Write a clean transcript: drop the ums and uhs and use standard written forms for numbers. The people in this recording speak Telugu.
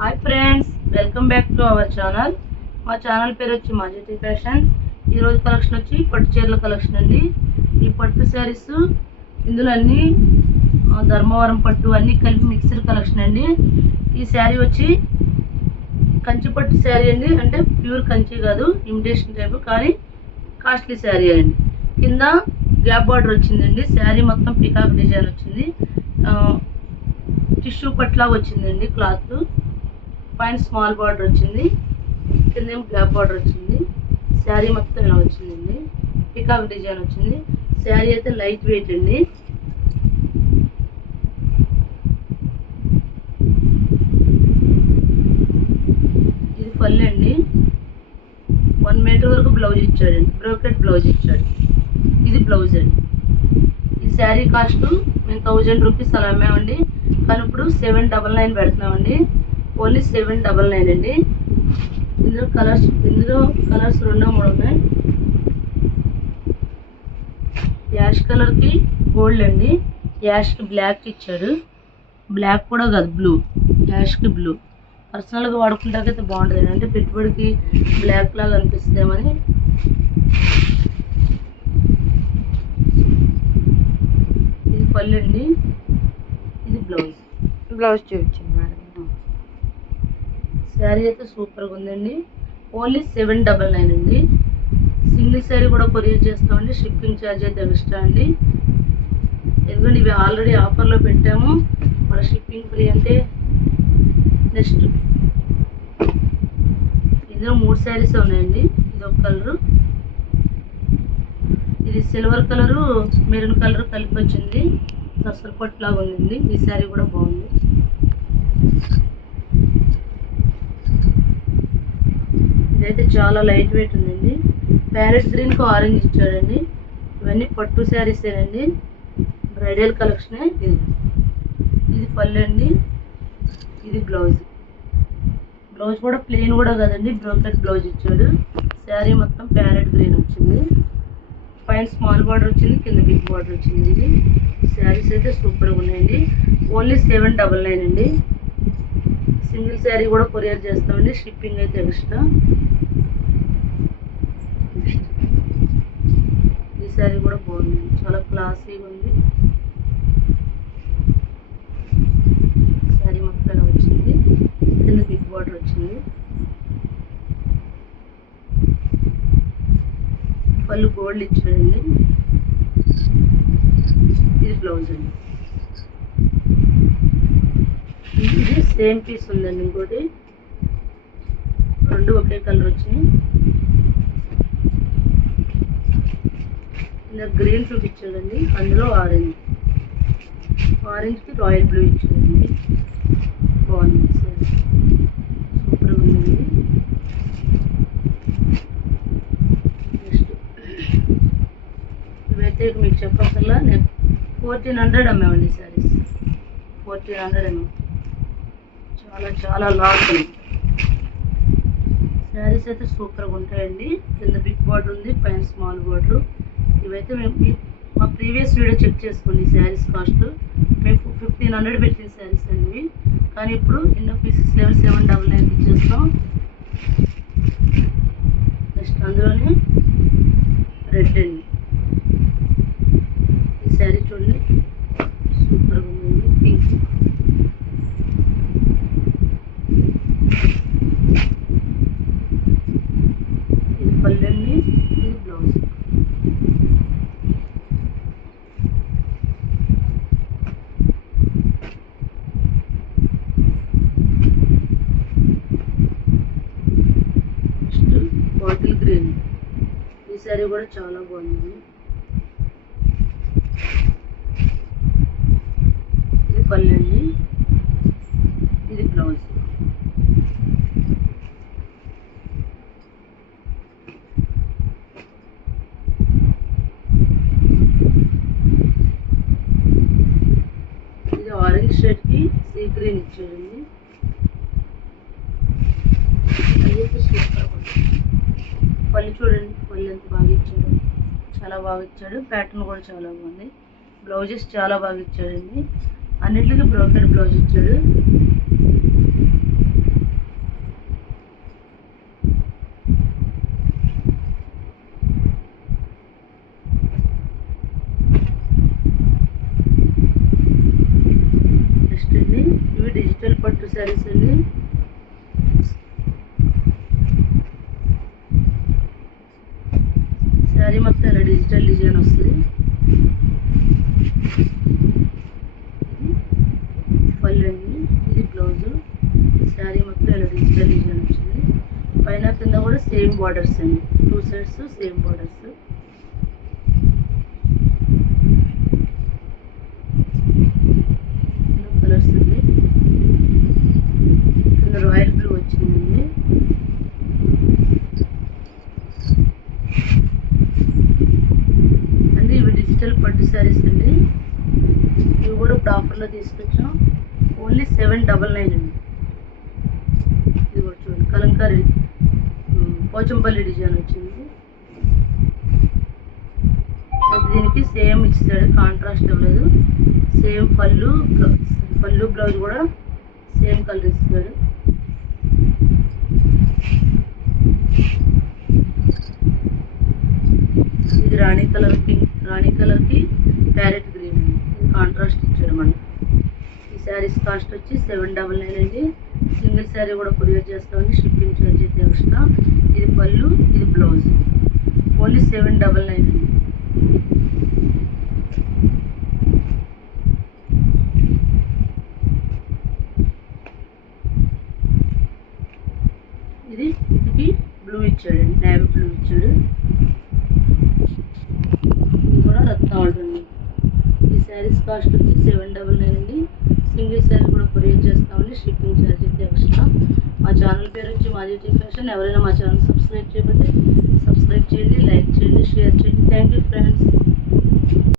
Hi friends, welcome back to our channel. మా ఛానల్ పేరు వచ్చి మాజెటీ ఫ్యాషన్. ఈరోజు కలెక్షన్ వచ్చి పట్టు చీరల కలెక్షన్ అండి. ఈ పట్టు శారీస్ ఇందులో అన్ని ధర్మవరం పట్టు అన్ని కలిపి మిక్స్డ్ కలెక్షన్ అండి. ఈ శారీ వచ్చి కంచి పట్టు శారీ అండి, అంటే ప్యూర్ కంచి కాదు, ఇమిటేషన్ టైప్, కానీ కాస్ట్లీ శారీ అండి. కింద గ్యాప్ బార్డర్ వచ్చిందండి. శారీ మొత్తం పికాక్ డిజైన్ వచ్చింది, టిష్యూ పట్లాగా వచ్చిందండి. క్లాత్ పైన స్మాల్ బార్డర్ వచ్చింది, కింద ఏమో గ్యాప్ బార్డర్ వచ్చింది. శారీ మొత్తం ఇలా వచ్చిందండి, పికాక్ డిజైన్ వచ్చింది. శారీ అయితే లైట్ వెయిట్ అండి. ఇది పళ్ళు అండి. 1 మీటర్ వరకు బ్లౌజ్ ఇచ్చాడండి, బ్రోకెట్ బ్లౌజ్ ఇచ్చాడు. ఇది బ్లౌజ్ అండి. ఈ శారీ కాస్ట్ మేము 1000 రూపీస్ అలా అమ్మామండి, కానీ ఇప్పుడు 799 పెడుతున్నామండి. ఓన్లీ 799 అండి. ఇందులో కలర్స్ 2 3 ఉన్నాయి. యాష్ కలర్కి గోల్డ్ అండి, యాష్కి బ్లాక్ ఇచ్చాడు. బ్లాక్ కూడా కాదు, బ్లూ, యాష్కి బ్లూ. పర్సనల్గా వాడుకుంటాకైతే బాగుంటుంది, అంటే పెట్టుబడికి బ్లాక్ లాగా అనిపిస్తుందేమని. ఇది పళ్ళు అండి, ఇది బ్లౌజ్ చూపించండి మేడం. శారీ అయితే సూపర్గా ఉందండి. ఓన్లీ 799 అండి. సింగిల్ శారీ కూడా కొరియర్ చేస్తామండి. షిప్పింగ్ ఛార్జ్ అయితే ఎక్స్ట్రా అండి. ఎందుకంటే ఇవి ఆల్రెడీ ఆఫర్లో పెట్టాము, మన షిప్పింగ్ ఫ్రీ. అంటే నెక్స్ట్ ఇందులో 3 శారీస్ ఉన్నాయండి. ఇది ఒక కలరు, ఇది సిల్వర్ కలరు, మెరూన్ కలర్ కలిపి వచ్చింది, దసర పట్టులాగా ఉందండి. ఈ శారీ కూడా బాగుంది. ఇదైతే చాలా లైట్ వెయిట్ ఉందండి. ప్యారెట్ గ్రీన్కి ఆరెంజ్ ఇచ్చాడండి. ఇవన్నీ పట్టు శారీసేనండి, బ్రైడల్ కలెక్షనే. ఇది పళ్ళు అండి, ఇది బ్లౌజ్. బ్లౌజ్ కూడా ప్లెయిన్ కూడా కదండి, బ్రోకెట్ బ్లౌజ్ ఇచ్చాడు. శారీ మొత్తం ప్యారెట్ గ్రీన్ వచ్చింది, పైన స్మాల్ బార్డర్ వచ్చింది, కింద బిగ్ బార్డర్ వచ్చింది. ఇది శారీస్ అయితే సూపర్గా ఉన్నాయండి. ఓన్లీ 799 అండి. సింగిల్ శారీ కూడా కొరియర్ చేస్తామండి, షిప్పింగ్ అయితే ఎక్స్ట్రా. ఈ శారీ కూడా బాగుంది, చాలా క్లాసీగా ఉంది. శారీ మొత్తం ఇలా వచ్చింది, కింద బిగ్ బార్డర్ వచ్చింది. పళ్ళు గోల్డ్ ఇచ్చాడండి. ఇది బ్లౌజ్ అండి. ఇది సేమ్ పీస్ ఉందండి. ఇంకోటి 2 ఒకే కలర్ వచ్చినాయి. ఇలా గ్రీన్ చూపించాడండి, అందులో ఆరెంజ్కి రాయల్ బ్లూ ఇచ్చాడండి. బాగుంది సార్, సూపర్గా ఉందండి. నెక్స్ట్ ఇవైతే మీకు చెప్పక్కర్లా, నేను 1400 అమ్మామండి శారీస్. 1400 అమ్మాం. చాలా లాంగ్ శారీస్ అయితే సూపర్గా ఉంటాయండి. కింద బిగ్ బార్డర్ ఉంది, పైన స్మాల్ బార్డర్. ఇవైతే మేము మా ప్రీవియస్ వీడియో చెక్ చేసుకోండి. శారీస్ కాస్ట్ మేము 1500 పెట్టిన శారీస్ అండి, కానీ ఇప్పుడు ఎన్నో పీసెస్ 799 ఇచ్చేస్తాం. నెక్స్ట్ అందులోనే రెడ్ అండి. ఈ శారీ చూడండి, సూపర్గా ఉందండి. పింక్, ఇది పళ్ళు అండి, ఇది బ్లౌజ్. బాటిల్ గ్రీన్, ఈ శారీ కూడా చాలా బాగుంది. ఇది పళ్ళు అండి, ఇది బ్లౌజ్. ఇది ఆరెంజ్ షేడ్కి సీ గ్రీన్ ఇచ్చాడండి. అయితే సూపర్. పళ్ళు చూడండి, పళ్ళు ఎంత బాగా ఇచ్చాడు, చాలా బాగా ఇచ్చాడు. ప్యాటర్న్ కూడా చాలా బాగుంది. బ్లౌజెస్ చాలా బాగా ఇచ్చాడండి. అన్నిటికీ బ్రోకెడ్ బ్లౌజ్ ఇచ్చాడు. పట్టు శారీస్ అండి. శారీ మొత్తం ఇలా డిజిటల్ డిజైన్ వస్తుంది. పళ్ళు అండి, ఇది బ్లౌజు. శారీ మొత్తం ఇలా డిజిటల్ డిజైన్ వచ్చింది. పైన కింద కూడా సేమ్ బార్డర్స్ అండి, 2 సైడ్స్ సేమ్ బార్డర్స్. కలర్స్ అండి, కింద రాయల్ బ్లూ వచ్చిందండి. అండి ఇవి డిజిటల్ పట్టు శారీస్ అండి. ఇవి కూడా ఇప్పుడు ఆఫర్లో తీసుకొచ్చాం. ఓన్లీ 799 అండి. ఇది కూడా చూడండి, కలంకారీ పోచంపల్లి డిజైన్ వచ్చింది. దీనికి సేమ్ ఇచ్చాడు, కాంట్రాస్ట్ అవ్వలేదు. సేమ్ పళ్ళు బ్లౌజ్ కూడా సేమ్ కలర్ ఇస్తాడు. ఇది రాణి కలర్కి ప్యారెట్ గ్రీన్, ఇది కాంట్రాస్ట్ ఇచ్చాడు మనకి. ఈ శారీస్ కాస్ట్ వచ్చి 799 అండి. సింగిల్ శారీ కూడా కొరియర్ చేస్తామండి, షిప్పింగ్ ఛార్జ్ అయితే ఎక్స్ట్రా. ఇది పళ్ళు, ఇది బ్లౌజ్, ఓన్లీ 799 అండి. ఇది బ్లూ ఇచ్చాడండి, నేవీ బ్లూ ఇచ్చాడు. ఇది కూడా రత్నం ఉంటుంది. ఈ శారీస్ కాస్ట్ వచ్చి 799 అండి. సింగిల్ శారీ కూడా కొరియర్ చేస్తామండి, షిప్పింగ్ ఛార్జ్ అయితే ఎక్స్ట్రా. మా ఛానల్ పేరు వచ్చి మాజీ ఫ్యాషన్. ఎవరైనా మా ఛానల్ సబ్స్క్రైబ్ చేయకపోతే సబ్స్క్రైబ్ చేయండి, లైక్ చేయండి, షేర్ చేయండి. Thank you friends.